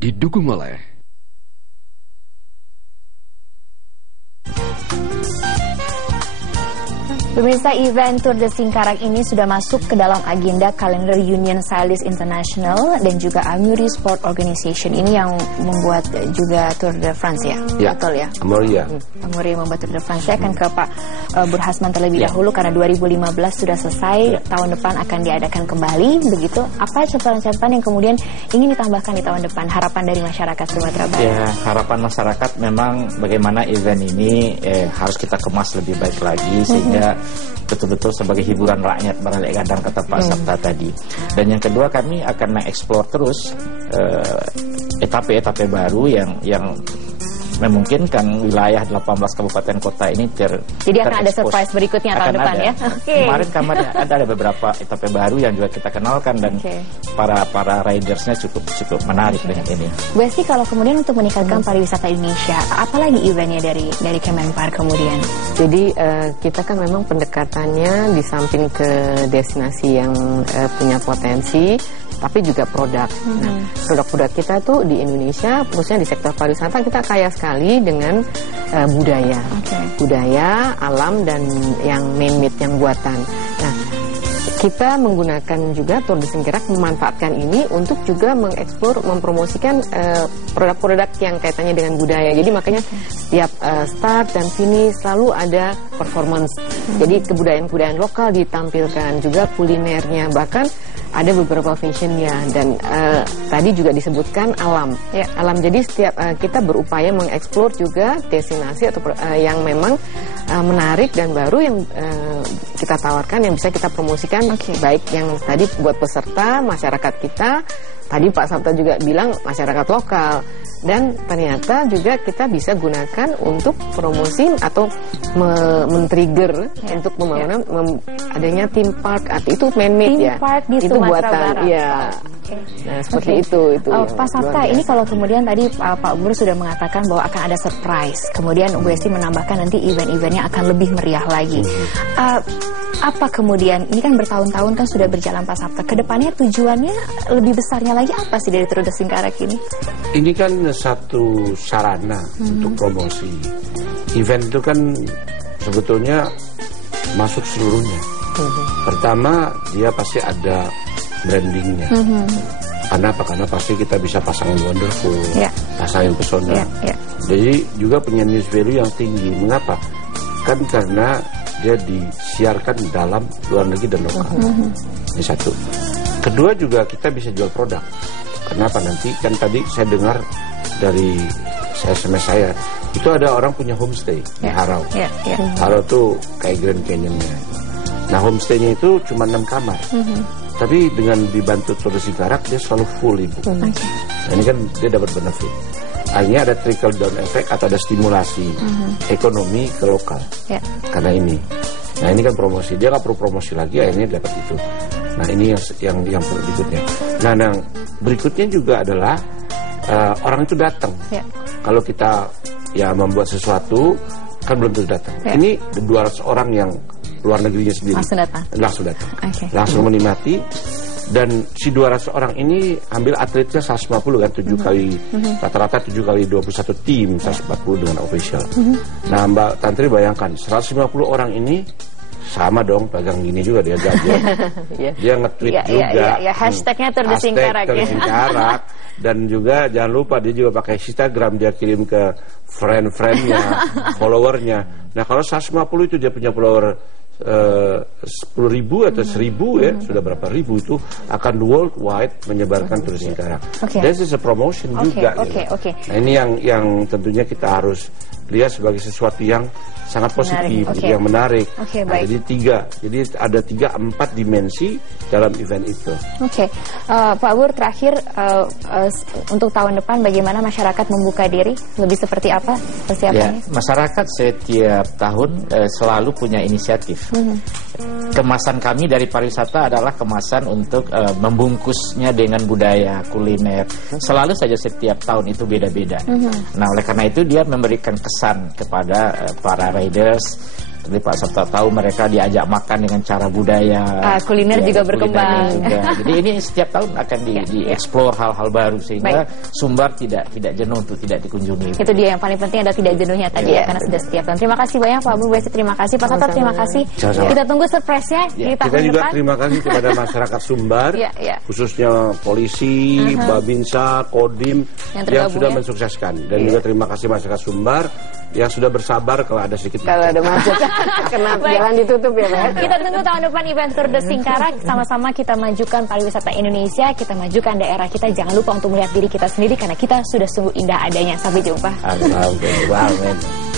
Didukung oleh pemirsa, event Tour de Singkarak ini sudah masuk ke dalam agenda kalender Union Cyclist International dan juga Amuri Sport Organization. Ini yang membuat juga Tour de France ya? Ya, betul ya? Amuri ya. Amuri membuat Tour de France. Saya akan ke Pak Burhasman terlebih dahulu karena 2015 sudah selesai, tahun depan akan diadakan kembali, begitu. Apa catatan-catatan yang kemudian ingin ditambahkan di tahun depan, harapan dari masyarakat Sumatera Barat? Ya, harapan masyarakat memang bagaimana event ini harus kita kemas lebih baik lagi sehingga betul-betul sebagai hiburan rakyat balik gadang kata Pak Sabta tadi. Dan yang kedua, kami akan mengeksplor terus etape-etape baru yang memungkinkan wilayah 18 kabupaten kota ini Jadi akan ada surprise berikutnya tahun depan ya? Okay. Kemarin ada beberapa etape baru yang juga kita kenalkan dan para ridersnya cukup menarik dengan ini. Bu Esti, kalau kemudian untuk meningkatkan pariwisata Indonesia, apalagi eventnya dari Kemenpar kemudian? Jadi kita kan memang pendekatannya di samping ke destinasi yang punya potensi, tapi juga produk. Nah, produk-produk kita tuh di Indonesia, khususnya di sektor pariwisata, kita kaya sekali dengan budaya, budaya, alam, dan yang man-made, yang buatan. Nah, kita menggunakan juga Tour de Singkarak memanfaatkan ini untuk juga mengeksplor, mempromosikan produk-produk yang kaitannya dengan budaya. Jadi makanya setiap start dan finish selalu ada performance. Jadi kebudayaan-kebudayaan lokal ditampilkan, juga kulinernya, bahkan ada beberapa fashionnya, dan tadi juga disebutkan alam. Alam, jadi setiap kita berupaya mengeksplor juga destinasi atau yang memang menarik dan baru yang kita tawarkan, yang bisa kita promosikan, baik yang tadi buat peserta, masyarakat kita. Tadi Pak Sabta juga bilang masyarakat lokal, dan ternyata juga kita bisa gunakan untuk promosi atau men-trigger untuk pembangunan adanya theme park. Itu man-made ya, itu buatan ya. Nah, seperti itu Pak Sabta, ini kalau kemudian tadi Pak Gubernur sudah mengatakan bahwa akan ada surprise, kemudian Bu Esti menambahkan nanti event-eventnya akan lebih meriah lagi. Apa kemudian, ini kan bertahun-tahun kan sudah berjalan Pak Sabta, kedepannya tujuannya lebih besarnya lagi apa sih dari Tour de Singkarak ini? Ini kan satu sarana untuk promosi. Event itu kan sebetulnya masuk seluruhnya. Pertama, dia pasti ada brandingnya. Karena apa? Karena pasti kita bisa pasang wonderful, pasang yang pesona. Jadi juga punya news value yang tinggi. Mengapa? Kan karena dia disiarkan dalam luar negeri dan lokal. Ini satu. Kedua, juga kita bisa jual produk. Kenapa? Nanti kan tadi saya dengar dari SMS saya, itu ada orang punya homestay di Harau. Harau tuh kayak Grand Canyon-nya. Nah, homestay-nya itu cuma 6 kamar. Tapi dengan dibantu Tour de Singkarak, dia selalu full, Ibu. Nah, ini kan dia dapat benefit. Akhirnya ada trickle down effect atau ada stimulasi ekonomi ke lokal karena ini. Nah, ini kan promosi, dia nggak perlu promosi lagi, akhirnya dapat itu. Nah, ini yang berikutnya. Nah, yang berikutnya juga adalah orang itu datang. Kalau kita membuat sesuatu kan belum tentu datang. Ini 200 orang yang luar negerinya sendiri langsung datang, langsung menikmati. Dan si 200 orang ini ambil atletnya 150 kan, 7 kali rata-rata 7 kali 21 tim, 140 dengan official. Nah, Mbak Tantri bayangkan 150 orang ini sama dong, pegang gini juga dia gadget. Dia nge-tweet juga. Hashtagnya Tour de Singkarak. Dan juga jangan lupa dia juga pakai Instagram, dia kirim ke friend-friendnya, followernya. Nah, kalau 150 itu dia punya follower 10.000 atau 1.000 ya, sudah berapa ribu itu akan worldwide menyebarkan Tour de Singkarak. This is a promotion juga. Nah, ini yang tentunya kita harus lihat sebagai sesuatu yang sangat positif, yang menarik. Nah, jadi ada 3-4 dimensi dalam event itu. Pak Bur, terakhir untuk tahun depan bagaimana masyarakat membuka diri, lebih seperti apa persiapannya? Masyarakat setiap tahun selalu punya inisiatif. Kemasan kami dari pariwisata adalah kemasan untuk membungkusnya dengan budaya, kuliner. Selalu saja setiap tahun itu beda-beda. Nah, oleh karena itu dia memberikan kesan kepada para riders Seperti Pak Sabta tahu, mereka diajak makan dengan cara budaya. Kuliner juga berkembang. Jadi ini setiap tahun akan dieksplor hal-hal baru sehingga Sumbar tidak jenuh untuk tidak dikunjungi. Itu dia yang paling penting, ada tidak jenuhnya tadi ya, karena sudah setiap tahun. Terima kasih banyak Pak Bung Wesi, terima kasih Pak Sabta, terima kasih. Kita tunggu surprise-nya di tahun kita juga depan. Terima kasih kepada masyarakat Sumbar, khususnya polisi, Babinsa, Kodim yang sudah mensukseskan, dan juga terima kasih masyarakat Sumbar yang sudah bersabar kalau ada sedikit macet karena jalan ditutup ya Pak. Kita tunggu tahun depan event Tour de Singkarak, sama-sama kita majukan pariwisata Indonesia, kita majukan daerah kita. Jangan lupa untuk melihat diri kita sendiri karena kita sudah sungguh indah adanya. Sampai jumpa. Amin.